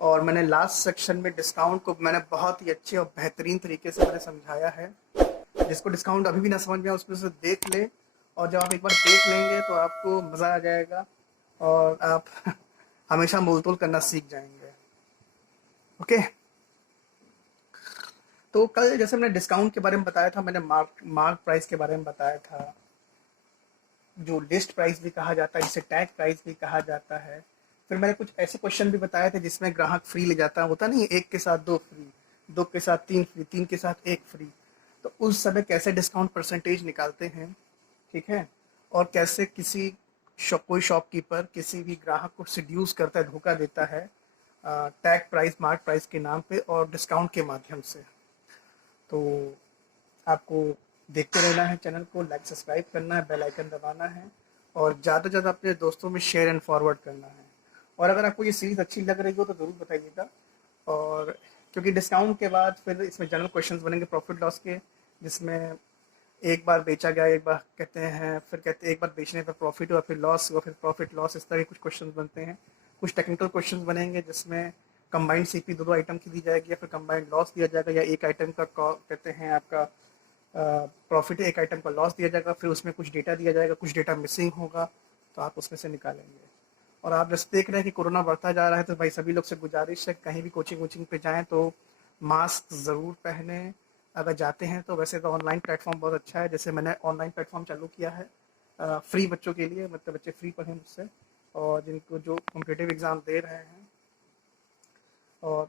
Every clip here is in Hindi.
और मैंने लास्ट सेक्शन में डिस्काउंट को मैंने बहुत ही अच्छे और बेहतरीन तरीके से मैंने समझाया है। जिसको डिस्काउंट अभी भी ना समझ में आए उसमें से देख ले, और जब आप एक बार देख लेंगे तो आपको मज़ा आ जाएगा और आप हमेशा मोल-तोल करना सीख जाएंगे। ओके। तो कल जैसे मैंने डिस्काउंट के बारे में बताया था, मैंने मार्क मार्क प्राइस के बारे में बताया था, जो लिस्ट प्राइस भी कहा जाता है, जिसे टैग प्राइस भी कहा जाता है। फिर मैंने कुछ ऐसे क्वेश्चन भी बताए थे जिसमें ग्राहक फ्री ले जाता है, होता नहीं है, एक के साथ दो फ्री, दो के साथ तीन फ्री, तीन के साथ एक फ्री। तो उस समय कैसे डिस्काउंट परसेंटेज निकालते हैं, ठीक है, और कैसे कोई शॉपकीपर किसी भी ग्राहक को सिड्यूस करता है, धोखा देता है टैग प्राइस मार्क प्राइस के नाम पे और डिस्काउंट के माध्यम से। तो आपको देखते रहना है, चैनल को लाइक सब्सक्राइब करना है, बेल आइकन दबाना है और ज़्यादा से ज़्यादा अपने दोस्तों में शेयर एंड फॉरवर्ड करना है। और अगर आपको ये सीरीज़ अच्छी लग रही हो तो ज़रूर बताइएगा। और क्योंकि डिस्काउंट के बाद फिर इसमें जनरल क्वेश्चंस बनेंगे प्रॉफिट लॉस के, जिसमें एक बार बेचा गया, एक बार कहते हैं, फिर कहते हैं एक बार बेचने पर प्रॉफिट हुआ, फिर लॉस हुआ, फिर प्रॉफिट लॉस, इस तरह के कुछ क्वेश्चन बनते हैं। कुछ टेक्निकल क्वेश्चन बनेंगे जिसमें कंबाइंड सीपी दो आइटम की दी जाएगी, या फिर कंबाइंड लॉस दिया जाएगा, या एक आइटम का कहते हैं आपका प्रॉफिट है, एक आइटम का लॉस दिया जाएगा, फिर उसमें कुछ डेटा दिया जाएगा, कुछ डेटा मिसिंग होगा तो आप उसमें से निकालेंगे। और आप जैसे देख रहे हैं कि कोरोना बढ़ता जा रहा है, तो भाई सभी लोग से गुजारिश है, कहीं भी कोचिंग वोचिंग पे जाएं तो मास्क ज़रूर पहने अगर जाते हैं तो। वैसे तो ऑनलाइन प्लेटफॉर्म बहुत अच्छा है, जैसे मैंने ऑनलाइन प्लेटफॉर्म चालू किया है फ्री बच्चों के लिए, मतलब बच्चे फ्री पढ़ें मुझसे, और जिनको जो कॉम्पिटिटिव एग्ज़ाम दे रहे हैं, और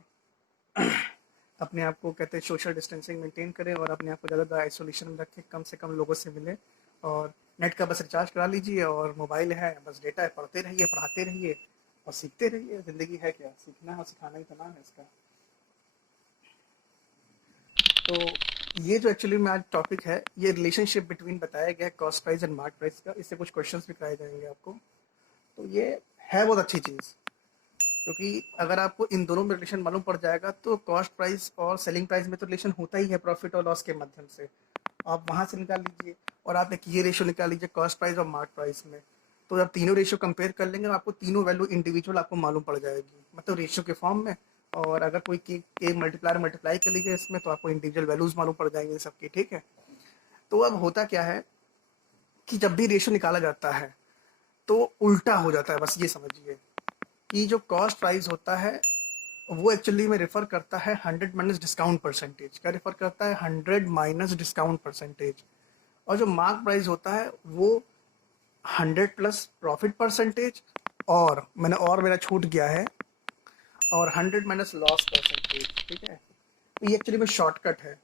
अपने आप को कहते हैं सोशल डिस्टेंसिंग मेंटेन करें और अपने आप को ज़्यादा आइसोलेशन में रखें, कम से कम लोगों से मिलें। और नेट का बस रिचार्ज करा लीजिए और मोबाइल है, बस डेटा है, पढ़ते रहिए, पढ़ाते रहिए और सीखते रहिए। ज़िंदगी है क्या, सीखना और सिखाना ही तो नाम है इसका। तो ये जो एक्चुअली में आज टॉपिक है, ये रिलेशनशिप बिटवीन बताया गया है cost price and mark price का। इससे कुछ क्वेश्चंस भी कराए जाएंगे आपको। तो ये है बहुत अच्छी चीज़, क्योंकि अगर आपको इन दोनों में रिलेशन मालूम पड़ जाएगा तो कॉस्ट प्राइस और सेलिंग प्राइस में तो रिलेशन होता ही है प्रॉफिट और लॉस के माध्यम से, आप वहाँ से निकाल लीजिए। और आप एक ये रेशियो निकाल लीजिए कॉस्ट प्राइस और मार्क प्राइस में, तो जब तीनों रेशियो कंपेयर कर लेंगे आपको तीनों वैल्यू इंडिविजुअल आपको मालूम पड़ जाएगी, मतलब रेशियो के फॉर्म में। और अगर कोई के मल्टीप्लाई कर लीजिए इसमें, तो आपको इंडिविजुअल वैल्यूज मालूम पड़ जाएंगे सबकी, ठीक है। तो अब होता क्या है कि जब भी रेशियो निकाला जाता है तो उल्टा हो जाता है, बस ये समझिए कि जो कॉस्ट प्राइस होता है वो एक्चुअली में रेफर करता है 100 माइनस डिस्काउंट परसेंटेज का, रेफर करता है 100 माइनस डिस्काउंट परसेंटेज। और जो मार्क प्राइस होता है वो 100 प्लस प्रॉफिट परसेंटेज, और मेरा छूट गया है, और 100 माइनस लॉस परसेंटेज, ठीक है। तो ये एक्चुअली में शॉर्टकट है।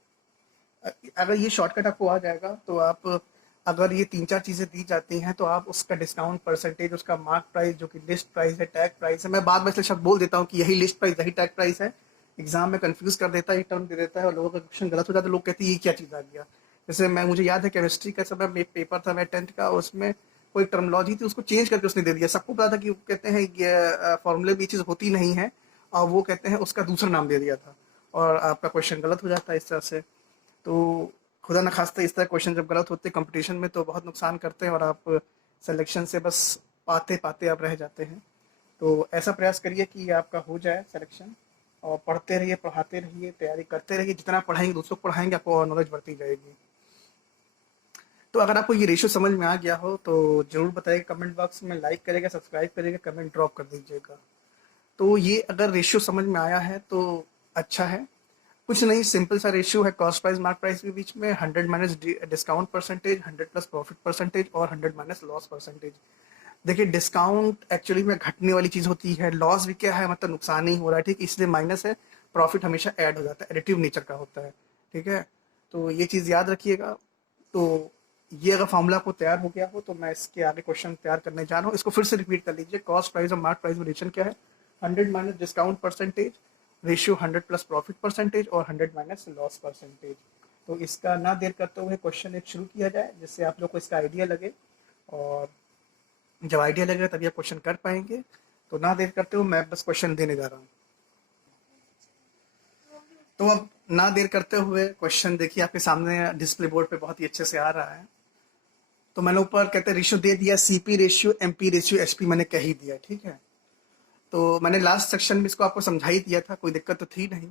अगर ये शॉर्टकट आपको आ जाएगा तो आप, अगर ये तीन चार चीज़ें दी जाती हैं तो आप उसका डिस्काउंट परसेंटेज, उसका मार्क प्राइस जो कि लिस्ट प्राइस है, टैग प्राइस है, मैं बाद में इसलिए शब्द बोल देता हूँ कि यही लिस्ट प्राइस यही टैग प्राइस है, एग्जाम में कंफ्यूज कर देता है, ये टर्म दे देता है और लोगों का क्वेश्चन गलत हो जाता है, लोग कहते हैं ये क्या चीज़ आ गया। जैसे मुझे याद है केमिस्ट्री का समय में पेपर था, मैं 10th का, उसमें कोई टर्मोलॉजी थी, उसको चेंज करके उसने दे दिया। सबको पता था कि कहते हैं ये फॉर्मूले में ये चीज़ होती नहीं है, और वो कहते हैं उसका दूसरा नाम दे दिया था, और आपका क्वेश्चन गलत हो जाता है इस तरह से। तो खुदा न खास्ता इस तरह क्वेश्चन जब गलत होते हैं कंपटीशन में तो बहुत नुकसान करते हैं, और आप सिलेक्शन से बस पाते पाते आप रह जाते हैं। तो ऐसा प्रयास करिए कि आपका हो जाए सिलेक्शन, और पढ़ते रहिए, पढ़ाते रहिए, तैयारी करते रहिए, जितना पढ़ाएंगे दूसरों को पढ़ाएंगे आपको और नॉलेज बढ़ती जाएगी। तो अगर आपको ये रेशियो समझ में आ गया हो तो ज़रूर बताइएगा कमेंट बॉक्स में, लाइक करेगा, सब्सक्राइब करेगा, कमेंट ड्रॉप कर दीजिएगा। तो ये अगर रेशियो समझ में आया है तो अच्छा है। कुछ नहीं, सिंपल सा रेशियो है कॉस्ट प्राइस मार्क प्राइस के बीच में, 100 minus discount percentage, 100 plus profit percentage और 100 माइनस लॉस परसेंटेज। देखिए डिस्काउंट एक्चुअली में घटने वाली चीज़ होती है, लॉस भी क्या है, मतलब नुकसान ही हो रहा है, ठीक, इसलिए माइनस है। प्रॉफिट हमेशा ऐड हो जाता है, एडिटिव नेचर का होता है, ठीक है। तो ये चीज़ याद रखिएगा। तो ये अगर फॉर्मूला को तैयार हो गया हो तो मैं इसके आगे क्वेश्चन तैयार करने जा रहा हूँ, इसको फिर से रिपीट कर लीजिए। कॉस्ट प्राइस और मार्क प्राइस में रिलेशन क्या है, 100 minus discount percentage, ratio 100 plus profit percentage और 100 माइनस लॉस परसेंटेज। तो इसका ना देर करते हुए क्वेश्चन एक शुरू किया जाए, जिससे आप लोग को इसका आइडिया लगे, और जब आइडिया लगेगा तभी आप क्वेश्चन कर पाएंगे। तो ना देर करते हुए मैं बस क्वेश्चन देने जा रहा हूँ। तो अब ना देर करते हुए क्वेश्चन देखिए, आपके सामने डिस्प्ले बोर्ड पे बहुत ही अच्छे से आ रहा है। तो मैंने ऊपर कहते हैं रेशियो दे दिया, CP ratio, MP ratio, HP मैंने कह ही दिया, ठीक है। तो मैंने लास्ट सेक्शन में इसको आपको समझा ही दिया था, कोई दिक्कत तो थी नहीं।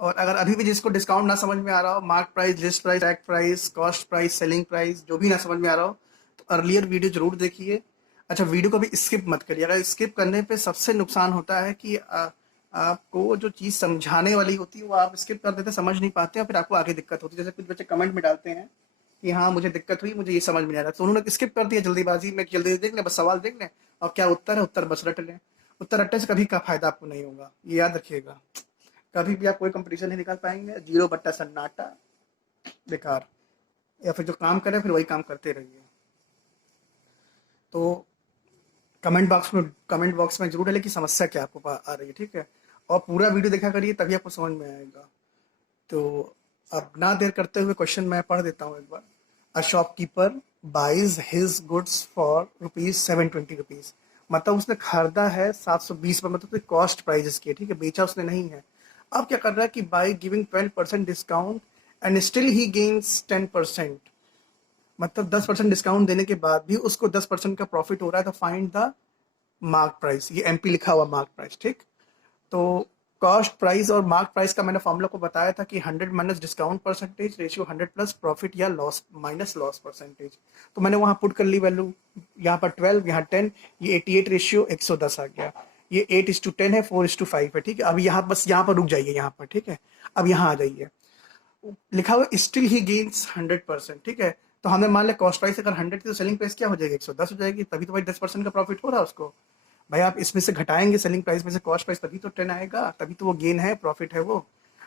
और अगर अभी भी जिसको डिस्काउंट ना समझ में आ रहा हो, mark price, list price, tag price, cost price, selling price, जो भी ना समझ में आ रहा हो, तो अर्लियर वीडियो जरूर देखिए। अच्छा, वीडियो को भी स्किप मत करिए। अगर स्किप करने पे सबसे नुकसान होता है कि आपको जो चीज़ समझाने वाली होती है वो आप स्किप कर देते, समझ नहीं पाते, और फिर आपको आगे दिक्कत होती है। जैसे कुछ बच्चे कमेंट में डालते हैं कि हाँ मुझे दिक्कत हुई, मुझे ये समझ में नहीं आ रहा, तो उन्होंने स्किप कर दिया जल्दीबाजी में, जल्दी देख लें, बस सवाल देख लें और क्या उत्तर है, उत्तर बस रट लें। उत्तर रटने से कभी का फायदा आपको नहीं होगा, ये याद रखिएगा। कभी भी आप कोई कंपटीशन नहीं निकाल पाएंगे, जीरो बट्टा सन्नाटा, बेकार। या फिर जो काम करें फिर वही काम करते रहिए। तो कमेंट बॉक्स में जरूर डालें कि समस्या क्या आपको आ रही है, ठीक है। और पूरा वीडियो देखा करिए, तभी आपको समझ में आएगा। तो अब ना देर करते हुए क्वेश्चन मैं पढ़ देता हूँ एक बार। A shopkeeper buys his goods for ₹720, मतलब उसने खरीदा है 720 में, मतलब कॉस्ट प्राइस इसकी है, ठीक है, बेचा उसने नहीं है। अब क्या कर रहा है कि by giving 12% discount and still he gains 10%, मतलब 10% डिस्काउंट देने के बाद भी उसको 10% का प्रॉफिट हो रहा है। तो फाइंड द मार्क प्राइस, ये एमपी लिखा हुआ मार्क प्राइस, ठीक। तो कॉस्ट प्राइस और मार्क प्राइस का मैंने फॉर्मूला को बताया था कि 100 minus discount percentage ratio 100 plus profit या लॉस माइनस लॉस परसेंटेज। तो मैंने वहां पुट कर ली वैल्यू, यहाँ पर 12, यहाँ 10, ये 88 रेशियो 110 आ गया। ये 8:10 है, 4:5 है, ठीक है। अब यहाँ बस यहाँ पर रुक जाइए, यहाँ पर, ठीक है। अब यहाँ आ जाइए, लिखा हुआ स्टिल ही गेन्स 100%, ठीक है। तो हमें मान लिया कॉस्ट प्राइस अगर 100 थी तो सेलिंग प्राइस क्या हो जाएगी, 110 हो जाएगी, तभी तो भाई 10% का प्रॉफिट हो रहा है उसको। भाई आप इसमें से घटाएंगे सेलिंग प्राइस में से कॉस्ट प्राइस, तभी तो 10 आएगा, तभी तो वो गेन है, प्रॉफिट है वो।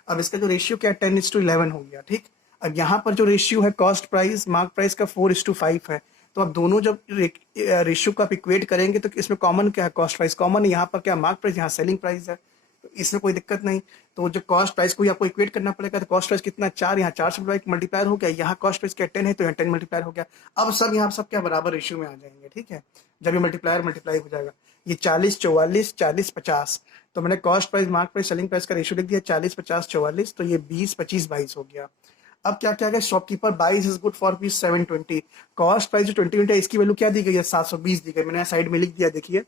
अब इसका जो रेशियो क्या है, 10:11 हो गया, ठीक। अब यहाँ पर जो रेशियो है कॉस्ट प्राइस मार्क प्राइस का 4:5 है। तो अब दोनों जब रेशियो को आप इक्वेट करेंगे तो इसमें कॉमन क्या है, कॉस्ट प्राइस कॉमन है, यहाँ पर क्या मार्क प्राइस, यहाँ सेलिंग प्राइस है, तो इसमें कोई दिक्कत नहीं। तो जो कॉस्ट प्राइस को आपको इक्वेट करना पड़ेगा, तो कॉस्ट प्राइस कितना 4, यहाँ 4 से मल्टीप्लायर हो गया, यहाँ कॉस्ट प्राइस क्या 10 है तो यहाँ 10 मल्टीप्लायर हो गया। अब सब यहाँ सब क्या बराबर रेशियो में आ जाएंगे, ठीक है। जब ये मल्टीप्लाई हो जाएगा, ये 40, 44, 40, 50, तो मैंने cost price mark price selling price का रेशियो लिख दिया 40, 50, 44, तो ये 20, 25, 22 हो गया। अब क्या क्या गया, shopkeeper buys is good for piece 720, cost price जो 20 यूनिट है इसकी वैल्यू क्या दी गई है, 720 दी गई, मैंने साइड में लिख दिया, देखिए।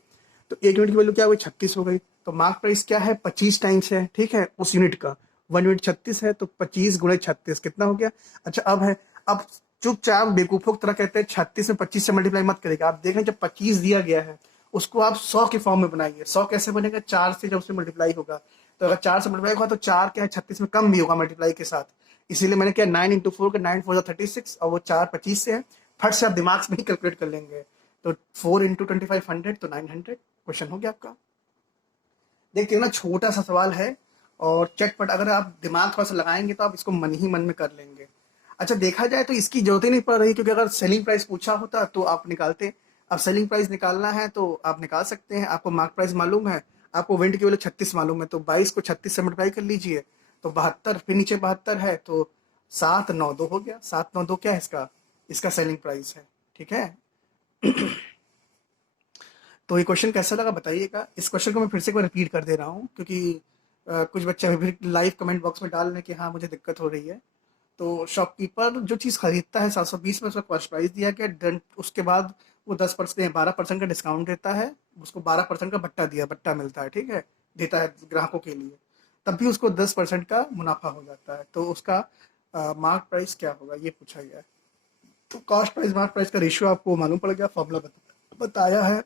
तो एक यूनिट की वैल्यू क्या हुई, 36 हो गई। तो मार्क प्राइस क्या है, 25 टाइम्स है, ठीक है, उस यूनिट का। 1 यूनिट 36 है, तो 25 गुणे 36 कितना हो गया। अच्छा अब है, अब चुपचाप बेवकूफों की तरह कहते हैं 36 में 25 से मल्टीप्लाई मत करेगा, आप देखें जब 25 दिया गया है उसको आप 100 के फॉर्म में बनाइए। 100 कैसे बनेगा, 4 से जब उसमें मल्टीप्लाई होगा, तो अगर 4 से मल्टीप्लाई होगा तो 4 क्या है 36 में कम भी होगा मल्टीप्लाई के साथ, इसीलिए मैंने क्या 9 × 4 का 9 4 36, और वो 4 25 से है, फट से आप दिमाग में ही कैलकुलेट कर लेंगे। तो 4 × 25 100, तो 900, क्वेश्चन हो गया आपका। देखिए ना, छोटा सा सवाल है और चटपट, अगर आप दिमाग थोड़ा सा लगाएंगे तो आप इसको मन ही मन में कर लेंगे। अच्छा, देखा जाए तो इसकी जरूरत ही नहीं पड़ रही, क्योंकि अगर सेलिंग प्राइस पूछा होता तो आप निकालते। अब सेलिंग प्राइस निकालना है तो आप निकाल सकते हैं, आपको मार्क प्राइस मालूम है, आपको वेंट की वैल्यू 36 मालूम है, तो 22 को 36 से मल्टीप्लाई कर लीजिए, तो 72, फिर नीचे 72 है, तो 792 हो गया। 792 क्या है इसका, इसका सेलिंग प्राइस है, ठीक है। तो ये क्वेश्चन कैसा लगा बताइएगा। इस क्वेश्चन को मैं फिर से एक बार रिपीट कर दे रहा हूँ, क्योंकि कुछ बच्चे अभी फिर लाइव कमेंट बॉक्स में डाल रहे हैं कि हाँ मुझे दिक्कत हो रही है। तो शॉपकीपर जो चीज़ खरीदता है 720 में, उसका कॉस्ट प्राइस दिया गया, देन उसके बाद वो 10%, 12% का डिस्काउंट देता है, उसको 12% का बट्टा मिलता है, ठीक है, देता है ग्राहकों के लिए, तब भी उसको 10% का मुनाफा हो जाता है। तो उसका मार्क प्राइस क्या होगा ये पूछा गया है। तो कॉस्ट प्राइस मार्क प्राइस का रेशियो आपको मालूम पड़ गया, फॉर्मूला बताया है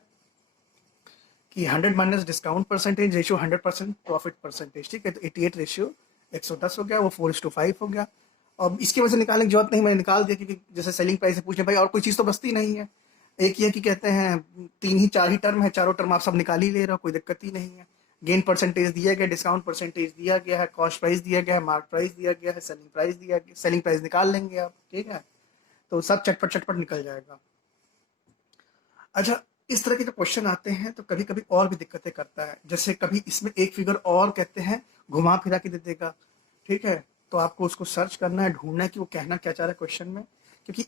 कि 100 minus discount percentage ratio 100% profit percentage, ठीक है। तो 88 रेशियो 110 हो गया, वो 4:5 हो गया। अब इसकी वजह से निकालने की जरूरत नहीं, मैंने निकाल दिया, क्योंकि जैसे सेलिंग प्राइस से पूछे भाई और कोई चीज़ तो बचती नहीं है। एक ही है कि कहते हैं 4 ही टर्म है, चारों टर्म आप सब निकाल ही ले रहे हो, कोई दिक्कत ही नहीं है। गेन परसेंटेज दिया गया, डिस्काउंट परसेंटेज दिया गया है, कॉस्ट प्राइस दिया गया है, मार्क प्राइस दिया गया है, सेलिंग प्राइस दिया गया, सेलिंग प्राइस निकाल लेंगे आप, ठीक है। तो सब चटपट चटपट निकल जाएगा। अच्छा, इस तरह के जो क्वेश्चन आते हैं तो कभी कभी और भी दिक्कतें करता है, जैसे कभी इसमें एक फिगर और कहते हैं घुमा फिरा के दे देगा, ठीक है। तो आपको उसको सर्च करना है, ढूंढना है कि वो कहना क्या चाह रहा है क्वेश्चन में, क्योंकि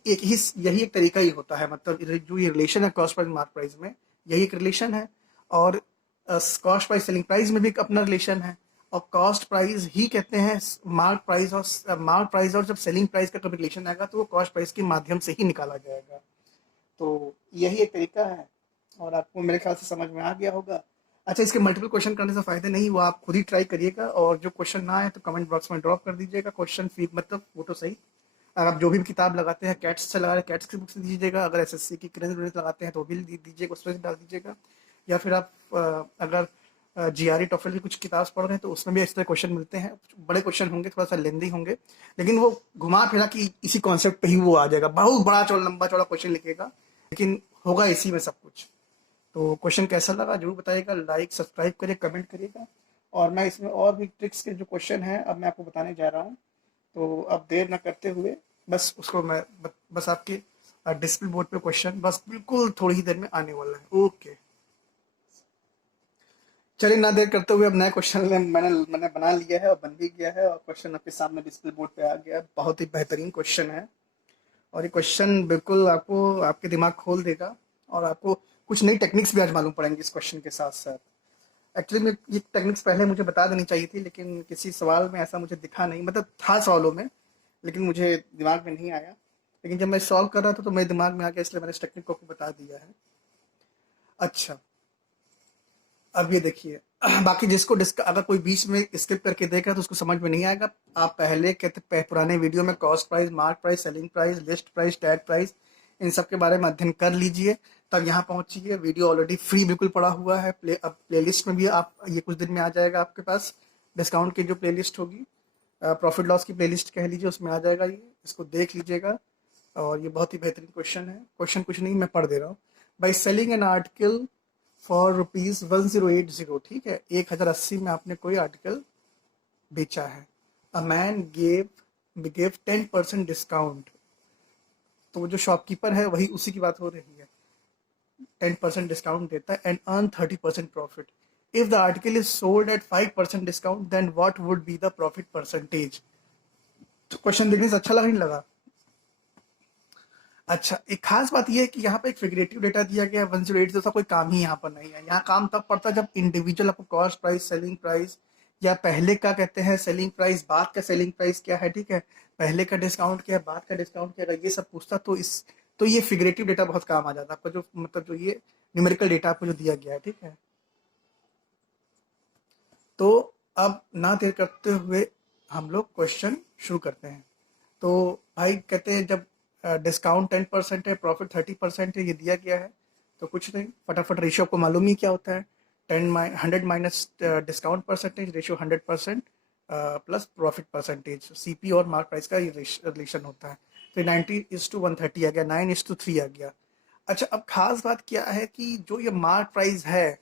यही एक तरीका ही होता है, मतलब जो ये रिलेशन है कॉस्ट प्राइस मार्क प्राइस में, यही एक रिलेशन है। और कॉस्ट प्राइस सेलिंग प्राइस में भी एक अपना रिलेशन है, और कॉस्ट प्राइस ही कहते हैं मार्क प्राइस और जब सेलिंग प्राइस का कभी रिलेशन आएगा तो वो कॉस्ट प्राइस के माध्यम से ही निकाला जाएगा। तो यही एक तरीका है, और आपको मेरे ख्याल से समझ में आ गया होगा। अच्छा, इसके मल्टीपल क्वेश्चन करने से फायदे नहीं, वो आप खुद ही ट्राई करिएगा, और जो क्वेश्चन ना आए तो कमेंट बॉक्स में ड्रॉप कर दीजिएगा क्वेश्चन फी, मतलब वो तो सही। अगर आप जो भी किताब लगाते हैं, कैट्स से लगा रहे कैट्स की बुक से दीजिएगा, अगर एसएससी की क्रेज लगाते हैं तो वो भी दीजिएगा, उसमें से डाल दीजिएगा। या फिर आप अगर जीआरई टॉफल की कुछ किताब पढ़ रहे हैं तो उसमें भी इस तरह क्वेश्चन मिलते हैं, बड़े क्वेश्चन होंगे, थोड़ा सा लेंदी होंगे, लेकिन वो घुमा फिरा कि इसी कॉन्सेप्ट पे ही वो आ जाएगा, बहुत बड़ा चौड़ा लंबा चौड़ा क्वेश्चन लिखेगा, लेकिन होगा इसी में सब कुछ। तो क्वेश्चन कैसा लगा जरूर बताइएगा, लाइक सब्सक्राइब करिए, कमेंट करिएगा। और मैं इसमें और भी ट्रिक्स के जो क्वेश्चन हैं अब मैं आपको बताने जा रहा हूँ, तो अब देर ना करते हुए बस उसको मैं बस आपके डिस्प्ले बोर्ड पे क्वेश्चन बस बिल्कुल थोड़ी ही देर में आने वाला है। ओके, चलिए ना देर करते हुए अब नया क्वेश्चन मैंने मैंने बना लिया है और बन भी गया है, और क्वेश्चन आपके सामने डिस्प्ले बोर्ड पे आ गया है। बहुत ही बेहतरीन क्वेश्चन है, और ये क्वेश्चन बिल्कुल आपको आपके दिमाग खोल देगा, और आपको कुछ नई टेक्निक्स भी आज मालूम पड़ेंगी इस क्वेश्चन के साथ साथ। एक्चुअली में ये टेक्निक्स पहले मुझे बता देनी चाहिए थी, लेकिन किसी सवाल में ऐसा मुझे दिखा नहीं, मतलब था सवालों में, लेकिन मुझे दिमाग में नहीं आया। लेकिन जब मैं सॉल्व कर रहा था तो मेरे दिमाग में आ गया, इसलिए मैंने इस टेक्निक को आपको बता दिया है। अच्छा, अब ये देखिए, बाकी जिसको अगर कोई बीच में स्किप करके देख रहा है तो उसको समझ में नहीं आएगा। आप पहले कहते पुराने वीडियो में cost price, mark price, selling price, list price, tag price, इन सब के बारे में अध्ययन कर लीजिए, तब यहाँ पहुंचिए। वीडियो ऑलरेडी फ्री बिल्कुल पड़ा हुआ है, अब प्लेलिस्ट में भी आप ये कुछ दिन में आ जाएगा आपके पास, डिस्काउंट की जो प्लेलिस्ट होगी, प्रॉफिट लॉस की प्लेलिस्ट कह लीजिए, उसमें आ जाएगा ये, इसको देख लीजिएगा। और ये बहुत ही बेहतरीन क्वेश्चन है। क्वेश्चन कुछ नहीं, मैं पढ़ दे रहा हूँ। By selling an article for ₹1080, ठीक है, 1080 में आपने कोई आर्टिकल बेचा है। अ मैन गेव 10% डिस्काउंट, तो वो जो शॉपकीपर है वही उसी की बात हो रही है, 10% डिस्काउंट देता है and earn 30% profit. If the article is sold at 5% discount then what would be the profit percentage. तो क्वेश्चन देखने से अच्छा लगा नहीं लगा? अच्छा, एक खास बात यह है कि यहाँ पे एक फिगरेटिव डेटा दिया गया है 108 जैसा, कोई काम ही यहाँ पर नहीं है। यहाँ काम तब पड़ता है जब इंडिविजुअल आपको कॉस्ट प्राइस, सेलिंग प्राइस, या पहले का कहते हैं सेलिंग प्राइस, बाद का सेलिंग प्राइस क्या है, ठीक है, पहले का डिस्काउंट क्या है, बाद का डिस्काउंट क्या है, ये सब पूछता, तो ये फिगरेटिव डेटा बहुत काम आ जाता है आपका, जो मतलब जो ये न्यूमेरिकल डेटा आपको जो दिया गया है, ठीक है। तो अब ना देर करते हुए हम लोग क्वेश्चन शुरू करते हैं। तो भाई कहते हैं जब डिस्काउंट 10% है, प्रॉफिट 30% है, ये दिया गया है, तो कुछ नहीं, फटाफट रेशियो आपको मालूम ही क्या होता है, 100 minus discount percentage, ratio 100% plus profit percentage, CP और मार्क प्राइस का ये रिलेशन होता है। तो 90:130 आ गया, 9:3 आ गया। अच्छा, अब खास बात क्या है कि जो ये मार्क प्राइस है,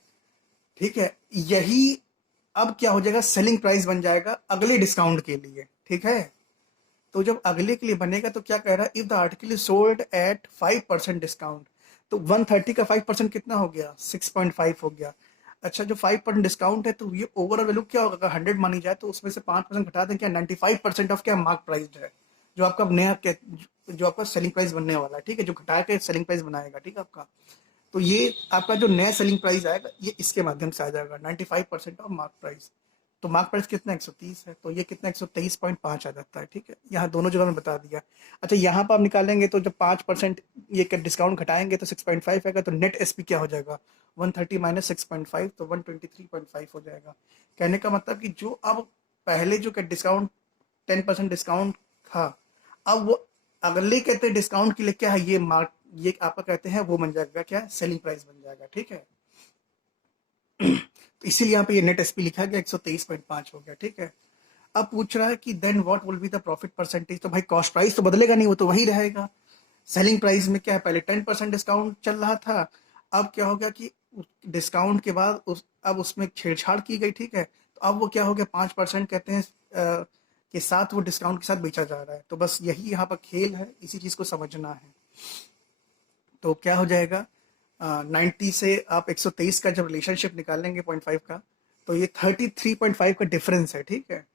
ठीक है, यही अब क्या हो जाएगा, सेलिंग प्राइस बन जाएगा अगले डिस्काउंट के लिए, ठीक है। तो जब अगले के लिए बनेगा तो क्या कह रहा है, if the article is sold at 5% discount, तो 130 का 5% कितना हो गया, 6.5 हो गया। अच्छा, जो 5% डिस्काउंट है तो ये ओवरऑल वैल्यू क्या होगा, अगर 100 मानी जाए तो उसमें से 5% घटा दें, क्या 95% ऑफ क्या मार्क प्राइस है, जो आपका नया जो आपका सेलिंग प्राइस बनने वाला है, ठीक है, जो घटा के सेलिंग प्राइस बनाएगा, ठीक है आपका। तो ये आपका जो नया सेलिंग प्राइस आएगा ये इसके माध्यम से आ जाएगा, 95% ऑफ मार्क प्राइस। तो मार्क प्राइस कितना 130 है, तो ये कितना 123.5 आ जाता है, ठीक है, यहाँ दोनों जगह में बता दिया। अच्छा, यहाँ पर आप निकालेंगे तो जब 5% ये डिस्काउंट घटाएंगे तो 6.5 आएगा, तो नेट एसपी क्या हो जाएगा, 130 माइनस 6.5, तो 123.5 हो जाएगा। कहने का मतलब कि जो अब पहले जो डिस्काउंट 10% डिस्काउंट था, अब वो अगले कहते हैं डिस्काउंट के लिए क्या है, ये आपका कहते हैं वो बन जाएगा, क्या सेलिंग प्राइस बन जाएगा, ठीक है। तो इसीलिए यहाँ पे ये नेट एसपी लिखा गया 123.5 हो गया, ठीक है। अब पूछ रहा है कि then what will be the profit percentage, तो भाई कॉस्ट प्राइस तो बदलेगा नहीं, वो तो वही रहेगा। सेलिंग प्राइस में क्या है, पहले 10% डिस्काउंट चल रहा था, अब क्या हो गया कि डिस्काउंट के बाद अब उसमें छेड़छाड़ की गई, ठीक है, तो अब वो क्या हो गया, 5% कहते हैं के साथ वो डिस्काउंट के साथ बेचा जा रहा है। तो बस यही यहाँ पर खेल है, इसी चीज को समझना है। तो क्या हो जाएगा, 90 से आप 123 का जब रिलेशनशिप निकालेंगे 0.5 का, तो ये 33.5 का डिफरेंस है, ठीक है,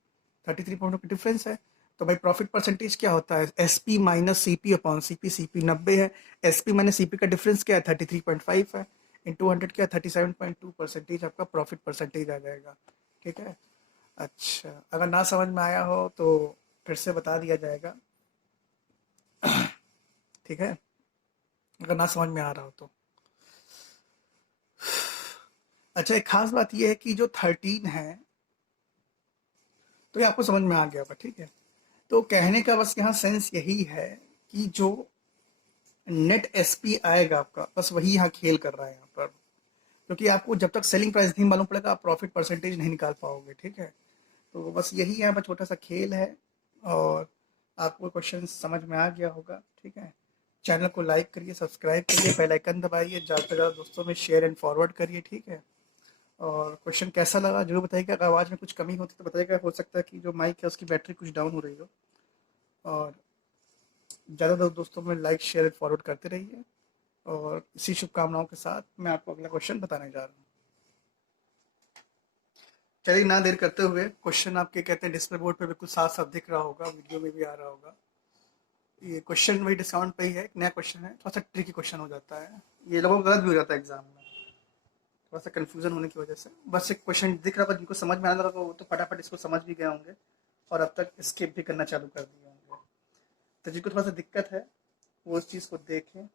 33 का डिफरेंस है। तो भाई प्रॉफिट परसेंटेज क्या होता है, S P minus C P upon C P, C P 90 है, S P minus C P का डिफरेंस क्या है, 33.5 है, इंटू 100 क्या, 37.2% आपका प्रॉफिट परसेंटेज आ जाएगा, ठीक है। अच्छा, अगर ना समझ में आया हो तो फिर से बता दिया जाएगा, ठीक है, अगर ना समझ में आ रहा हो तो। अच्छा, एक खास बात ये है कि जो 13 है, तो ये आपको समझ में आ गया होगा, ठीक है। तो कहने का बस यहाँ सेंस यही है कि जो नेट एसपी आएगा आपका, बस वही यहाँ खेल कर रहा है यहाँ पर। क्योंकि आपको जब तक सेलिंग प्राइस नहीं मालूम पड़ेगा, आप प्रॉफिट परसेंटेज नहीं निकाल पाओगे, ठीक है। तो बस यही यहाँ पर छोटा सा खेल है। और आपको क्वेश्चन समझ में आ गया होगा, ठीक है। चैनल को लाइक करिए, सब्सक्राइब करिए, बेल आइकन दबाइए, ज़्यादा से ज़्यादा दोस्तों में शेयर एंड फॉरवर्ड करिए, ठीक है। और क्वेश्चन कैसा लगा जरूर बताइएगा। अगर आवाज़ में कुछ कमी होती तो बताइएगा, हो सकता है कि जो माइक है उसकी बैटरी कुछ डाउन हो रही हो। और ज़्यादा दोस्तों में लाइक शेयर एंड फॉरवर्ड करते रहिए। और इसी शुभकामनाओं के साथ मैं आपको अगला क्वेश्चन बताने जा रहा हूँ। चलिए ना देर करते हुए, क्वेश्चन आपके कहते हैं डिस्प्ले बोर्ड पे बिल्कुल साफ साफ दिख रहा होगा, वीडियो में भी आ रहा होगा। ये क्वेश्चन वही डिस्काउंट पे ही है, एक नया क्वेश्चन है, थोड़ा सा ट्रिकी क्वेश्चन हो जाता है, ये लोगों को गलत भी हो जाता है एग्जाम में, थोड़ा सा कंफ्यूजन होने की वजह से। बस एक क्वेश्चन दिख रहा होगा, जिनको समझ में आने लगा वो तो फटाफट इसको समझ भी गए होंगे और अब तक स्किप भी करना चालू कर दिए होंगे। तो जिनको थोड़ा सा दिक्कत है वो इस चीज़ को देखें।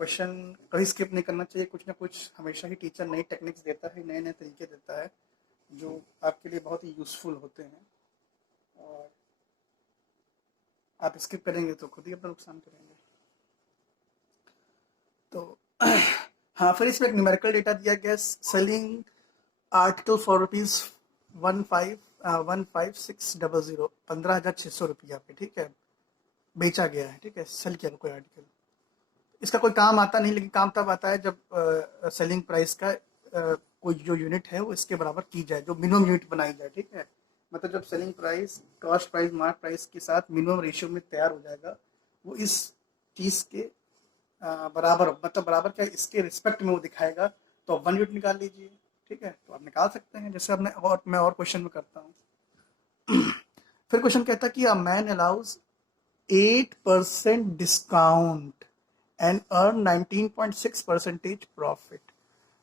क्वेश्चन कभी स्किप नहीं करना चाहिए, कुछ ना कुछ हमेशा ही टीचर नई टेक्निक्स देता है, नए नए तरीके देता है जो आपके लिए बहुत ही यूज़फुल होते हैं। और आप स्किप करेंगे तो खुद ही अपना नुकसान करेंगे। तो हाँ, फिर इसमें एक न्यूमेरिकल डेटा दिया गया, सेलिंग आर्टिकल फॉर रुपीज़ 15600, 15,600 रुपया पे, ठीक है, बेचा गया है, ठीक है, सेल किया कोई आर्टिकल। इसका कोई काम आता नहीं, लेकिन काम तब आता है जब सेलिंग प्राइस का कोई जो यूनिट है वो इसके बराबर की जाए, जो मिनिमम यूनिट बनाई जाए, ठीक है। मतलब जब selling price cost price mark price के साथ मिनिमम रेशियो में तैयार हो जाएगा, वो इस चीज़ के बराबर, मतलब बराबर क्या, इसके रिस्पेक्ट में वो दिखाएगा, तो आप 1 यूनिट निकाल लीजिए, ठीक है। तो आप निकाल सकते हैं, जैसे आपने, और मैं और क्वेश्चन में करता हूँ। फिर क्वेश्चन कहता है कि a man allows 8% discount and earn 19.6% profit.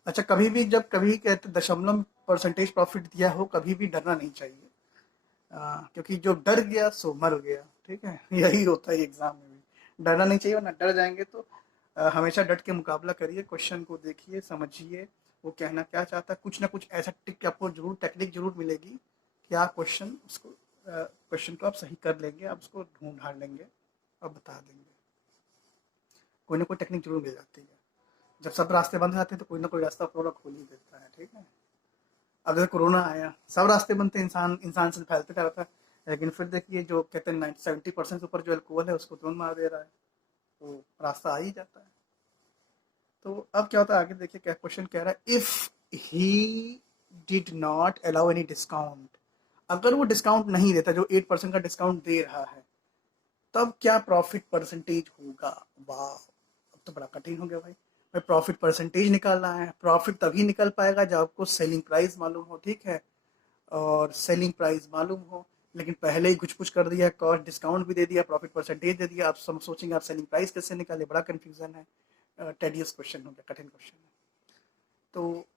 अच्छा, कभी भी जब कभी कहते दशमलव परसेंटेज प्रॉफिट दिया हो, कभी भी डरना नहीं चाहिए। क्योंकि जो डर गया सो मर गया, ठीक है। यही होता है एग्जाम में भी, डरना नहीं चाहिए, वरना डर जाएंगे तो हमेशा डट के मुकाबला करिए, क्वेश्चन को देखिए, समझिए वो कहना क्या चाहता है। कुछ ना कुछ ऐसा टिक आपको जरूर, टेक्निक जरूर मिलेगी कि आप क्वेश्चन को आप सही कर लेंगे, आप उसको ढूंढ ढांड लेंगे और बता देंगे। कोई ना कोई टेक्निक जरूर मिल जाती है। जब सब रास्ते बंद हो जाते हैं तो कोई ना कोई रास्ता कोरोना खोल ही देता है, ठीक है। अब जैसे कोरोना आया, सब रास्ते बनते, इंसान इंसान से फैलते जा रहा था, लेकिन फिर देखिए जो कहते हैं 70% से ऊपर जो अल्कोहल है उसको तुरंत मार दे रहा है, तो रास्ता आ ही जाता है। तो अब क्या होता है आगे देखिए, क्या क्वेश्चन कह रहा है, if he did not allow any discount, अगर वो डिस्काउंट नहीं देता, जो 8% का डिस्काउंट दे रहा है, तब क्या प्रॉफिट परसेंटेज होगा। वाह, अब तो बड़ा कठिन हो गया भाई। भाई प्रॉफिट परसेंटेज निकालना है, प्रॉफिट तभी निकल पाएगा जब आपको सेलिंग प्राइस मालूम हो, ठीक है। और सेलिंग प्राइस मालूम हो, लेकिन पहले ही कुछ कुछ कर दिया, कॉस्ट डिस्काउंट भी दे दिया, प्रॉफिट परसेंटेज दे दिया, आप सब सोचेंगे आप सेलिंग प्राइस कैसे निकाले, बड़ा कन्फ्यूजन है। टेडियस क्वेश्चन हो गया, कठिन क्वेश्चन है। तो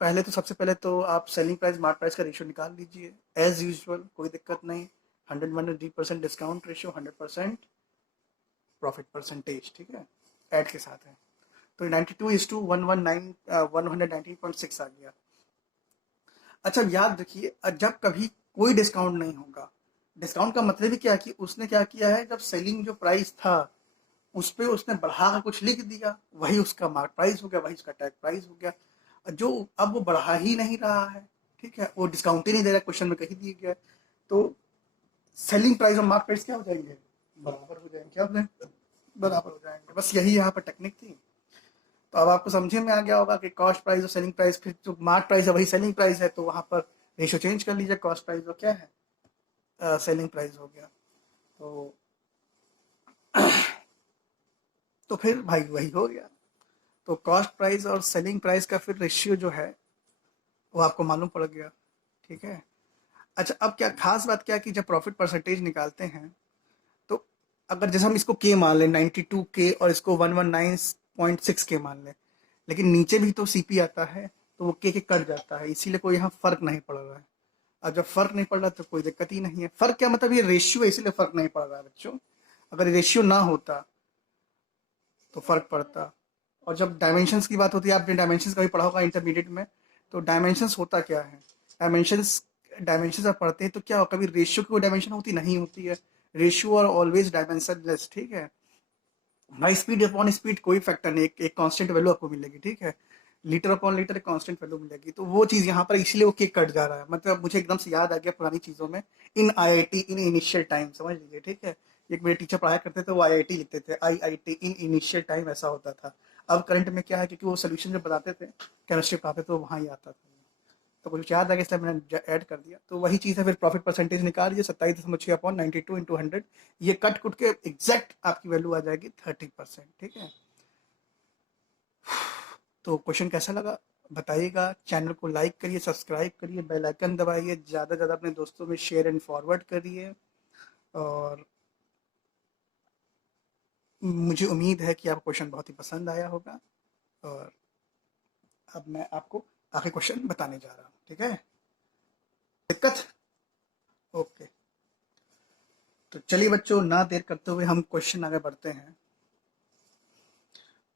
पहले तो सबसे पहले तो आप सेलिंग प्राइस मार्क प्राइस का रेशियो निकाल लीजिए, एज यूजुअल, कोई दिक्कत नहीं। 100% डिस्काउंट रेशियो, 100% प्रॉफिट परसेंटेज, ठीक है, ऐड के साथ है। तो 92:119 आ गया। अच्छा, याद रखिए, जब कभी कोई डिस्काउंट नहीं होगा, डिस्काउंट का मतलब ही क्या कि उसने क्या किया है, जब सेलिंग जो प्राइस था उस पर उसने बढ़ा कर कुछ लिख दिया, वही उसका मार्क प्राइस हो गया, वही उसका टैग प्राइस हो गया। जो अब वो बढ़ा ही नहीं रहा है, ठीक है, वो डिस्काउंट ही नहीं दे रहा, क्वेश्चन में कही दिया गया, तो सेलिंग प्राइस और मार्क प्राइस क्या हो जाएंगे, बराबर हो जाएंगे, क्या हो जाएंगे, बराबर हो जाएंगे। बस यही यहाँ पर टेक्निक थी। तो अब आपको समझे में आ गया होगा कि कॉस्ट प्राइस और सेलिंग प्राइस, फिर जो मार्क प्राइस है वही सेलिंग प्राइस है, तो वहां पर रेशियो चेंज कर लीजिए, कॉस्ट प्राइस और क्या है, सेलिंग प्राइस हो गया। तो फिर भाई वही हो गया। तो कॉस्ट प्राइस और सेलिंग प्राइस का फिर रेशियो जो है वो आपको मालूम पड़ गया, ठीक है। अच्छा, अब क्या खास बात क्या कि जब प्रॉफिट परसेंटेज निकालते हैं, तो अगर जैसे हम इसको के मान लें, 92 के, और इसको 119.6 के मान लें, लेकिन नीचे भी तो सीपी आता है, तो वो के कट जाता है, इसीलिए कोई यहाँ फर्क नहीं पड़ रहा है। और जब फर्क नहीं पड़ रहा तो कोई दिक्कत ही नहीं है। फर्क क्या मतलब, ये रेशियो है इसीलिए फर्क नहीं पड़ रहा है बच्चों, अगर रेशियो ना होता तो फर्क पड़ता। और जब डायमेंशंस की बात होती है, आपने डायमेंशंस कभी पढ़ा होगा इंटरमीडिएट में, तो डायमेंशंस होता क्या है, डायमेंशंस डायमेंशंस आप पढ़ते हैं तो क्या कभी रेशियो की कोई डायमेंशन होती नहीं होती है, रेशियो और ऑलवेज डायमेंशनलेस, ठीक है भाई। स्पीड अपॉन स्पीड कोई फैक्टर नहीं, एक कांस्टेंट वैल्यू आपको मिलेगी, ठीक है। लीटर अपॉन लीटर एक कांस्टेंट वैल्यू मिलेगी, तो वो चीज़ यहाँ पर इसलिए वो केक कट जा रहा है। मतलब मुझे एकदम से याद आ गया पुरानी चीज़ों में, इन आईआईटी इन इनिशियल टाइम, समझ लीजिए, ठीक है। एक मेरे टीचर पढ़ाया करते थे, वो आईआईटी लिखते थे, आईआईटी इन इनिशियल टाइम, ऐसा होता था। अब करंट में क्या है, क्योंकि वो सोल्यूशन जब बताते थे केमिस्ट्री पढ़ाते तो वहाँ ही आता था, तो कुछ याद आ गया इसलिए मैंने ऐड कर दिया। तो वही चीज़ है, फिर प्रॉफिट परसेंटेज निकाल लीजिए, 27.6/92 × 100, ये कट कुट के एग्जैक्ट आपकी वैल्यू आ जाएगी 30%, ठीक है। तो क्वेश्चन कैसा लगा बताइएगा, चैनल को लाइक करिए, सब्सक्राइब करिए, बेल आइकन दबाइए, ज़्यादा से ज़्यादा अपने दोस्तों में शेयर एंड फॉरवर्ड करिए। और मुझे उम्मीद है कि आपको क्वेश्चन बहुत ही पसंद आया होगा। और अब मैं आपको आखिरी क्वेश्चन बताने जा रहा हूँ, ठीक है। दिक्कत? ओके, तो चलिए बच्चों, ना देर करते हुए हम क्वेश्चन आगे बढ़ते हैं।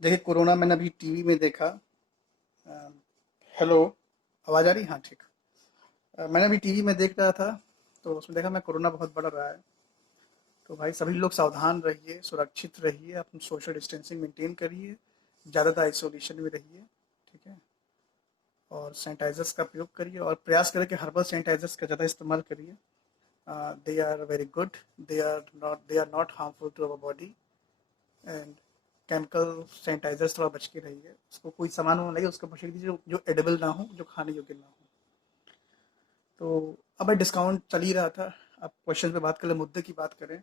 देखिए, कोरोना मैंने अभी टीवी में देखा। हेलो, आवाज़ आ रही? हाँ, ठीक। मैंने अभी टीवी में देख रहा था, तो उसमें देखा मैं कोरोना बहुत बढ़ रहा है। तो भाई सभी लोग सावधान रहिए, सुरक्षित रहिए, अपनी सोशल डिस्टेंसिंग मेंटेन करिए, ज़्यादातर आइसोलेशन में रहिए, ठीक है। और सैनिटाइजर्स का प्रयोग करिए, और प्रयास करें कि हर्बल सैनिटाइजर्स का ज़्यादा इस्तेमाल करिए। They are very good, they are not harmful to our body. And chemical sanitizers थोड़ा बच के रहिए, उसको कोई सामान वो नहीं उसको बच दीजिए जो एडिबल ना हो, जो खाने योग्य ना हो। तो अब भाई डिस्काउंट चल ही रहा था, अब क्वेश्चन पे बात करें, मुद्दे की बात करें,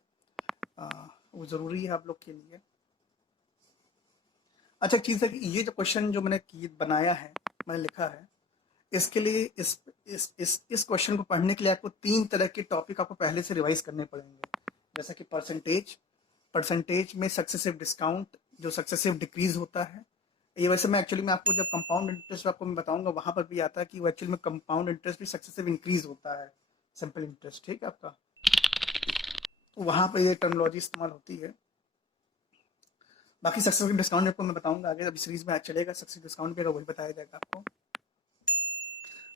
वो ज़रूरी है आप लोग के लिए। अच्छा, एक चीज़ है कि ये जो क्वेश्चन जो मैंने बनाया है, मैंने लिखा है, इसके लिए इस क्वेश्चन को पढ़ने के लिए आपको 3 तरह के टॉपिक आपको पहले से रिवाइज करने पड़ेंगे। जैसा कि परसेंटेज, परसेंटेज में सक्सेसिव डिस्काउंट, जो सक्सेसिव डिक्रीज होता है। ये वैसे मैं एक्चुअली में आपको जब कंपाउंड इंटरेस्ट आपको मैं बताऊंगा, वहां पर भी आता है कि वो एक्चुअली में कंपाउंड इंटरेस्ट भी सक्सेसिव इंक्रीज होता है, सिंपल इंटरेस्ट, ठीक है आपका। तो वहां पर ये टर्मिनोलॉजी इस्तेमाल होती है। बाकी सक्सेसिव डिस्काउंट आपको मैं बताऊंगा आगे, अभी सीरीज में आज चलेगा सक्सेसिव डिस्काउंट भी, अगर वही बताया जाएगा आपको।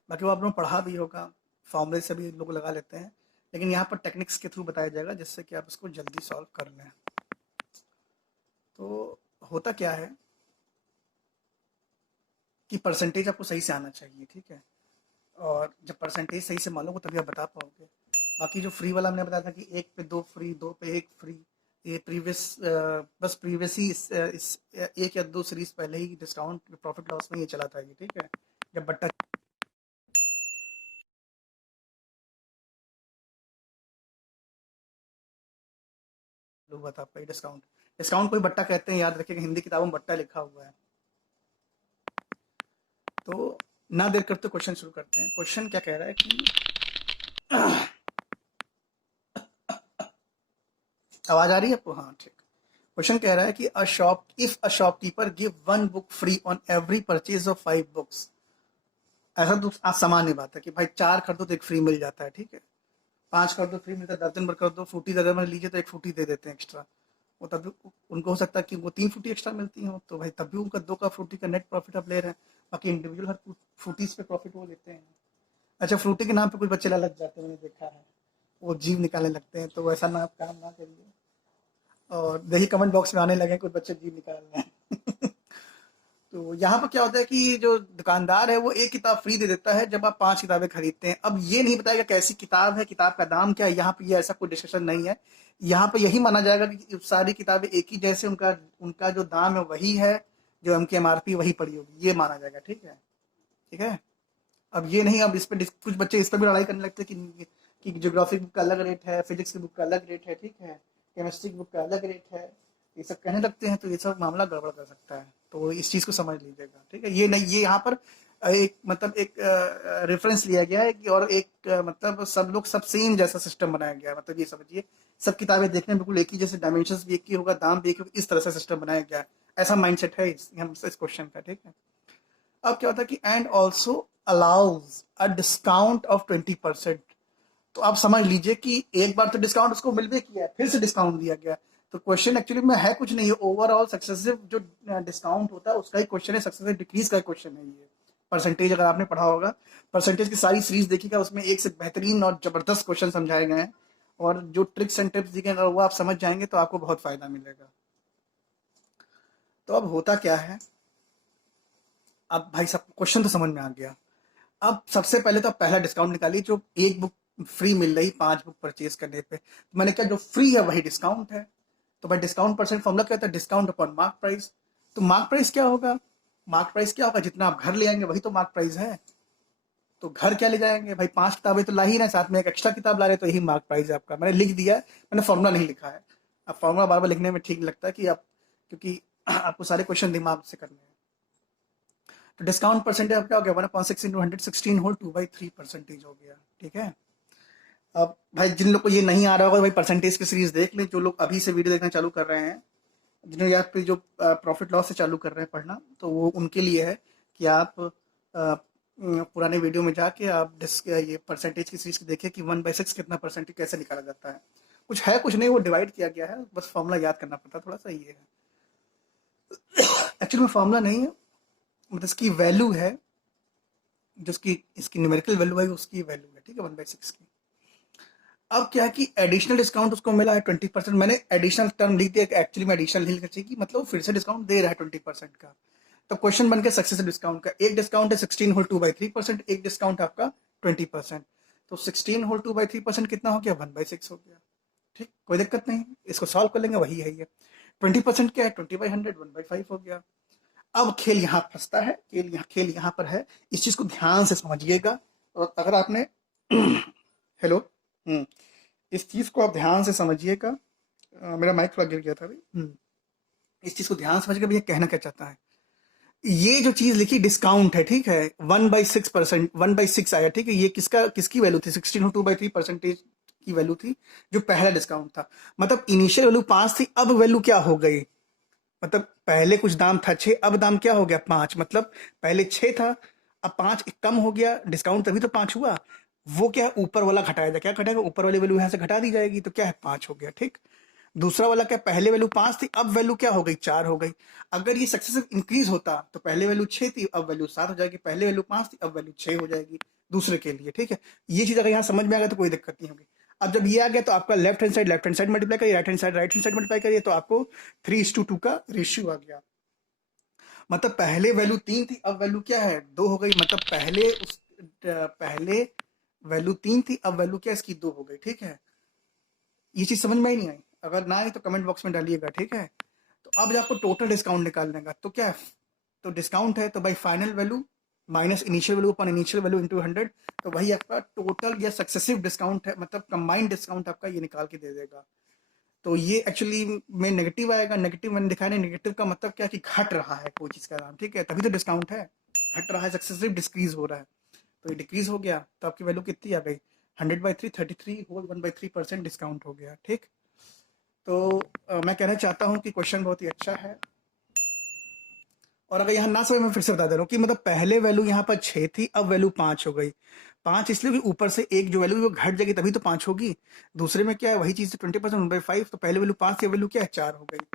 बाकी वो आप लोगों ने पढ़ा भी होगा, फॉर्मूले से भी लोग लगा लेते हैं, लेकिन यहाँ पर टेक्निक्स के थ्रू बताया जाएगा जिससे कि आप इसको जल्दी सॉल्व कर लें। तो होता क्या है कि परसेंटेज आपको सही से आना चाहिए, ठीक है। और जब परसेंटेज सही से मालूम हो तभी आप बता पाओगे। बाकी जो फ्री वाला हमने बताया था कि 1 पे 2 फ्री, 2 पे 1 फ्री, ये प्रीवियस बस प्रीवियस ही इस 1 या 2 सीरीज पहले ही डिस्काउंट प्रॉफिट लॉस में ये चला था ये, ठीक है। जब बट्टा हुआ था आपका, ये डिस्काउंट, डिस्काउंट कोई बट्टा कहते हैं, याद रखिएगा, हिंदी किताबों में बट्टा लिखा हुआ है। तो ना देर करते क्वेश्चन शुरू करते हैं। क्वेश्चन क्या कह रहा है कि आवाज आ रही है आपको? हाँ, ठीक। क्वेश्चन कह रहा है कि a shopkeeper give 1 book free on every purchase of 5 books. ऐसा तो आज सामान्य बात है कि भाई 4 कर दो तो 1 फ्री मिल जाता है, ठीक है। 5 कर दो फ्री मिलता है, दर्जन भर कर दो, फ्रूटी दर्जन भर लीजिए तो 1 फ्रूटी दे देते हैं एक्स्ट्रा। वो तब उनको हो सकता है कि वो 3 फ्रूटी एक्स्ट्रा मिलती हो, तो भाई तब भी उनका 2 का फ्रूटी का नेट प्रॉफिट आप ले रहे हैं। बाकी इंडिविजुअल हर फ्रूटीज पे प्रॉफिट वो लेते हैं। अच्छा, फ्रूटी के नाम पे कुछ बच्चे ललच जाते हैं, मैंने देखा है, वो जीव निकालने लगते हैं, तो वैसा ना आप काम ना करिए। और देखिए कमेंट बॉक्स में आने लगे कुछ बच्चे जीव निकाल रहे हैं। तो यहाँ पर क्या होता है कि जो दुकानदार है वो 1 किताब फ्री दे देता है जब आप 5 किताबें खरीदते हैं। अब ये नहीं बताएगा कैसी किताब है, किताब का दाम क्या है, यहाँ पे ये ऐसा कोई डिस्कशन नहीं है। यहाँ पे यही माना जाएगा कि सारी किताबें एक ही जैसे, उनका उनका जो दाम है वही है, जो उनकी एमआरपी वही पड़ी होगी, ये माना जाएगा, ठीक है, ठीक है। अब ये नहीं, अब इस पे कुछ बच्चे इस पर भी लड़ाई करने लगते हैं कि ज्योग्राफी बुक का अलग रेट है, फिजिक्स की बुक का अलग रेट है, ठीक है, केमिस्ट्री की बुक का अलग रेट है, ये सब कहने लगते हैं, तो ये सब मामला गड़बड़ कर सकता है। तो इस चीज़ को समझ लीजिएगा, ठीक है। ये नहीं, ये यहाँ पर एक मतलब एक रेफरेंस लिया गया है कि, और एक मतलब सब लोग सब सेम जैसा सिस्टम बनाया गया है, मतलब ये समझिए सब किताबें देखने में बिल्कुल एक ही जैसे, डायमेंशंस भी एक ही होगा, दाम भी एक ही होगा, इस तरह से सिस्टम बनाया गया है। ऐसा माइंडसेट है इस क्वेश्चन का, ठीक है। अब क्या होता है कि and also allows a discount of 20%। तो आप समझ लीजिए कि एक बार तो डिस्काउंट उसको मिल भी किया है, फिर से डिस्काउंट दिया गया। तो क्वेश्चन एक्चुअली में है कुछ नहीं है, ओवरऑल सक्सेसिव जो डिस्काउंट होता है उसका ही क्वेश्चन है, सक्सेसिव डिक्रीज का क्वेश्चन है ये, परसेंटेज अगर आपने पढ़ा होगा, परसेंटेज की सारी सीरीज देखिएगा, उसमें एक से बेहतरीन और जबरदस्त क्वेश्चन समझाए गए हैं, और जो ट्रिक्स एंड टिप्स दिखे अगर वो आप समझ जाएंगे तो आपको बहुत फायदा मिलेगा। तो अब होता क्या है, अब भाई सब क्वेश्चन तो समझ में आ गया। अब सबसे पहले तो आप पहला डिस्काउंट निकालिए, जो एक बुक फ्री मिल रही 5 बुक परचेज करने पे। तो मैंने क्या, जो फ्री है वही डिस्काउंट है। तो भाई डिस्काउंट परसेंट फॉर्मूला क्या होता है, डिस्काउंट अपॉन मार्क प्राइस। तो मार्क प्राइस क्या होगा, मार्क प्राइस क्या होगा, जितना आप घर ले आएंगे वही तो मार्क प्राइस है। तो घर क्या ले जाएंगे भाई, 5 किताबें तो ला ही ना, साथ में एक एक्स्ट्रा किताब ला रहे, तो यही मार्क प्राइस है आपका। मैंने लिख दिया है, मैंने फॉर्मूला नहीं लिखा है। अब फॉर्मूला बार बार लिखने में ठीक लगता है कि आप, क्योंकि आपको सारे क्वेश्चन दिमाग से करने हैं। तो डिस्काउंट परसेंटेज आपका हो गया 1/6 इंटू 116 होल 2/3% हो गया, ठीक है। अब भाई जिन लोग को ये नहीं आ रहा होगा भाई परसेंटेज की सीरीज देख लें, जो लोग अभी से वीडियो देखना चालू कर रहे हैं, जिन्होंने या फिर जो प्रॉफिट लॉस से चालू कर रहे हैं पढ़ना, तो वो उनके लिए है कि आप पुराने वीडियो में जाके आप ये परसेंटेज की सीरीज देखिए कि 1/6 कितना परसेंटेज कैसे निकाला जाता है। कुछ है कुछ नहीं, वो डिवाइड किया गया है, बस फॉर्मूला याद करना पड़ता है थोड़ा सा, ये है एक्चुअली में फॉर्मूला नहीं है, मतलब इसकी वैल्यू है, जो इसकी न्यूमेरिकल वैल्यू है उसकी वैल्यू है, ठीक है, 1/6 की। अब क्या है कि एडिशनल डिस्काउंट उसको मिला है 20%। मैंने एडिशनल टर्म लिख दिया, एक्चुअली में एडिशनल नहीं लिखना चाहिए, मतलब फिर से डिस्काउंट दे रहा है 20% का। तो क्वेश्चन बन गया सक्सेसिव डिस्काउंट का। एक डिस्काउंट है 16 होल 2/3%, एक डिस्काउंट आपका 20%। तो 16 होल 2/3% कितना हो गया, 1/6 हो गया, ठीक, कोई दिक्कत नहीं, इसको सॉल्व कर लेंगे, वही है ये। 20% क्या है, 20/100, 1/5 हो गया। अब खेल यहाँ फंसता है, खेल यहाँ पर है, इस चीज को ध्यान से समझिएगा। और अगर आपने हेलो, इस चीज को आप ध्यान से समझिएगा। मेरा माइक थोड़ा गिर गया था अभी। इस चीज को ध्यान से समझिएगा, भैया कहना क्या चाहता है। ये जो चीज लिखी डिस्काउंट है, ठीक है, 1/6%, 1/6 आया, ठीक है, ये किसकी वैल्यू थी, 16/2/3% की वैल्यू थी, जो पहला डिस्काउंट था। मतलब इनिशियल वैल्यू 5 थी, अब वैल्यू क्या हो गई, मतलब पहले कुछ दाम था 6, अब दाम क्या हो गया 5, मतलब पहले 6 था, अब 5 कम हो गया, डिस्काउंट तभी तो 5 हुआ। वो क्या, ऊपर वाला घटाया जाए, क्या घटाएगा, ऊपर वाली वैल्यू यहाँ से घटा दी जाएगी, तो क्या है 5 हो गया, ठीक। दूसरा वाला क्या, पहले वैल्यू 5 थी, अब वैल्यू क्या हो गई, 4 हो गई। अगर ये सक्सेसिव इंक्रीज होता तो पहले वैल्यू 6 थी, अब वैल्यू 7 हो जाएगी, पहले वैल्यू 5 थी, अब वैल्यू 6 हो जाएगी दूसरे के लिए, ठीक है। ये चीज अगर यहाँ समझ में आ गया तो कोई दिक्कत नहीं होगी। अब जब ये आ गया तो आपका लेफ्ट हैंड साइड मल्टीप्लाई करिए, राइट हैंड साइड मल्टीप्लाई करिए, तो आपको 3:2 का रेशियो आ गया। मतलब पहले वैल्यू 3 थी, अब वैल्यू क्या है, 2 हो गई। मतलब पहले वैल्यू 3 थी, अब वैल्यू क्या इसकी 2 हो गई, ठीक है। ये चीज समझ में ही नहीं आई, अगर ना आई तो कमेंट बॉक्स में डालिएगा, ठीक है। तो अब आपको टोटल डिस्काउंट निकालने का, तो क्या है, तो डिस्काउंट है तो भाई final value minus initial value upon initial value into 100, तो वही आपका टोटल या सक्सेसिव डिस्काउंट है, मतलब कंबाइंड डिस्काउंट आपका ये निकाल के दे देगा। तो ये एक्चुअली में नेगेटिव आएगा, नेगेटिव मैंने दिखाया नहीं, नेगेटिव का मतलब क्या कि घट रहा है कोई चीज का दाम, ठीक है, तभी तो डिस्काउंट है, घट रहा है, सक्सेसिव डिक्रीज हो रहा है। तो ये डिक्रीज हो गया तो आपकी वैल्यू कितनी आ गई, 100/3, 33 होल 1/3% डिस्काउंट हो गया, ठीक। तो मैं कहना चाहता हूँ कि क्वेश्चन बहुत ही अच्छा है। और अगर यहाँ ना समझ, मैं फिर से बता दे रहा हूँ कि मतलब पहले वैल्यू यहाँ पर 6 थी, अब वैल्यू 5 हो गई। 5 इसलिए भी ऊपर से एक जो वैल्यू वो घट जाएगी तभी तो 5 होगी। दूसरे में क्या है, वही चीज 20% 1/5, तो पहले वैल्यू 5 थी, वैल्यू क्या है 4 हो गई।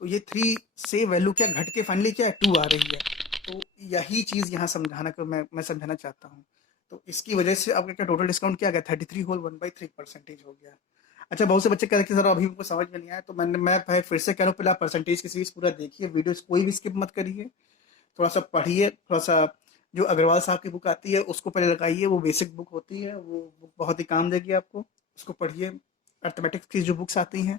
तो ये 3 से वैल्यू क्या घट के फाइनली क्या है 2 आ रही है। तो यही चीज यहाँ समझाना को मैं समझाना चाहता हूँ। तो इसकी वजह से आपका क्या टोटल डिस्काउंट क्या आ गया, 33 होल 1/3% हो गया। अच्छा, बहुत से बच्चे कह रहे कि सर अभी उनको समझ में नहीं आया, तो मैं फिर से कह रहा हूँ, पहले आप परसेंटेज की सीरीज पूरा देखिए, वीडियो कोई भी स्किप मत करिए, थोड़ा सा पढ़िए, थोड़ा सा जो अग्रवाल साहब की बुक आती है उसको पहले लगाइए, वो बेसिक बुक होती है, वो बुक बहुत ही काम देगी आपको, उसको पढ़िए। अर्थमेटिक्स की जो बुक्स आती हैं,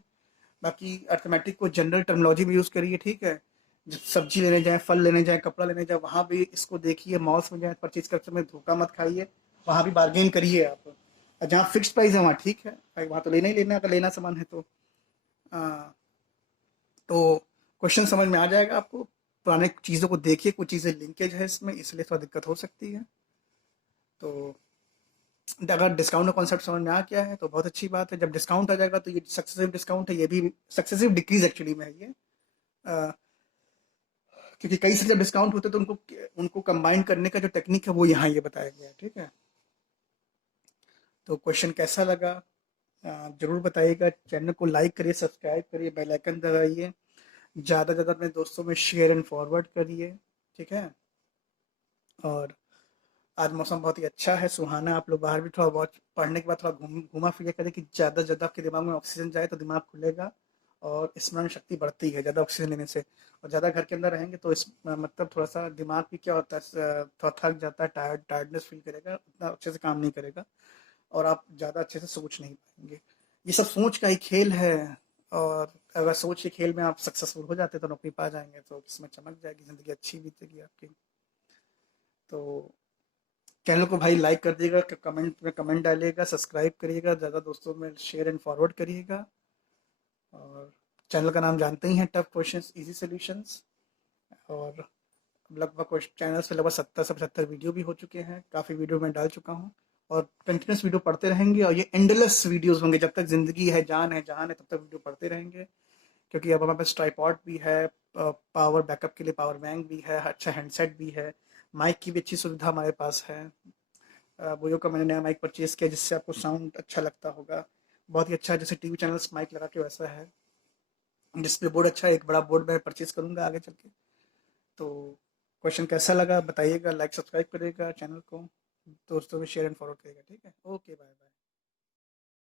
बाकी अर्थमेटिक को जनरल टर्मिनोलॉजी में यूज़ करिए, ठीक है। जब सब्जी लेने जाएँ, फल लेने जाएँ, कपड़ा लेने जाएँ, वहाँ भी इसको देखिए, मॉल्स में जाएँ परचेज करते समय धोखा मत खाइए, वहाँ भी बार्गेन करिए आप। और जहाँ फिक्स प्राइस है वहाँ ठीक है भाई, वहाँ तो लेना ही लेना, अगर लेना सामान है तो। तो क्वेश्चन समझ में आ जाएगा आपको। पुराने चीज़ों को देखिए, कुछ चीज़ें लिंकेज है इसमें, इसलिए थोड़ा दिक्कत हो सकती है। तो अगर डिस्काउंट का कॉन्सेप्ट समझ में आ गया है तो बहुत अच्छी बात है। जब डिस्काउंट आ जाएगा तो ये सक्सेसिव डिस्काउंट है, ये भी सक्सेसिव डिक्रीज एक्चुअली में है ये। क्योंकि कई से जब डिस्काउंट होते हैं तो उनको उनको कंबाइन करने का जो टेक्निक है वो यहाँ ये बताया गया है, ठीक है। तो क्वेश्चन कैसा लगा जरूर बताइएगा। चैनल को लाइक करिए, सब्सक्राइब करिए, बेल आइकन दबाइए, ज़्यादा से ज़्यादा अपने दोस्तों में शेयर एंड फॉरवर्ड करिए, ठीक है। और आज मौसम बहुत ही अच्छा है, सुहाना। आप लोग बाहर भी थोड़ा बहुत पढ़ने के बाद थोड़ा घूमा फिरा करें कि ज़्यादा से ज़्यादा आपके दिमाग में ऑक्सीजन जाए तो दिमाग खुलेगा और स्मरण शक्ति बढ़ती है ज़्यादा ऑक्सीजन लेने से। और ज़्यादा घर के अंदर रहेंगे तो मतलब थोड़ा सा दिमाग भी क्या होता है, थोड़ा थक जाता है, टायर्डनेस फील करेगा, उतना अच्छे से काम नहीं करेगा और आप ज़्यादा अच्छे से सोच नहीं पाएंगे। ये सब सोच का ही खेल है। और अगर सोच के खेल में आप सक्सेसफुल हो जाते तो नौकरी पा जाएंगे, तो इसमें चमक जाएगी, ज़िंदगी अच्छी बीतेगी आपकी। तो चैनल को भाई लाइक कर दिएगा, कमेंट में कमेंट डालिएगा, सब्सक्राइब करिएगा, ज़्यादा दोस्तों में शेयर एंड फॉरवर्ड करिएगा। और चैनल का नाम जानते ही हैं, टफ क्वेश्चंस इजी सॉल्यूशंस। और लगभग चैनल से लगभग 70 से 75 वीडियो भी हो चुके हैं, काफ़ी वीडियो मैं डाल चुका हूँ। और कंटिन्यूस वीडियो पढ़ते रहेंगे और ये एंडलेस वीडियोस होंगे, जब तक ज़िंदगी है, जान है, जहान है, तब तक वीडियो पढ़ते रहेंगे। क्योंकि अब हमारे पास ट्राइपॉड भी है, पावर बैकअप के लिए पावर बैंक भी है, अच्छा हैंडसेट भी है, माइक की भी अच्छी सुविधा हमारे पास है। बोयो का मैंने नया माइक परचेज़ किया जिससे आपको साउंड अच्छा लगता होगा, बहुत ही अच्छा है, जैसे टीवी चैनल्स माइक लगा के वैसा है। डिस्प्ले बोर्ड अच्छा है, एक बड़ा बोर्ड मैं परचेज़ करूँगा आगे चल के। तो क्वेश्चन कैसा लगा बताइएगा, लाइक सब्सक्राइब करिएगा चैनल को, दोस्तों में शेयर एंड फॉरवर्ड करिएगा, ठीक है? Okay, bye bye.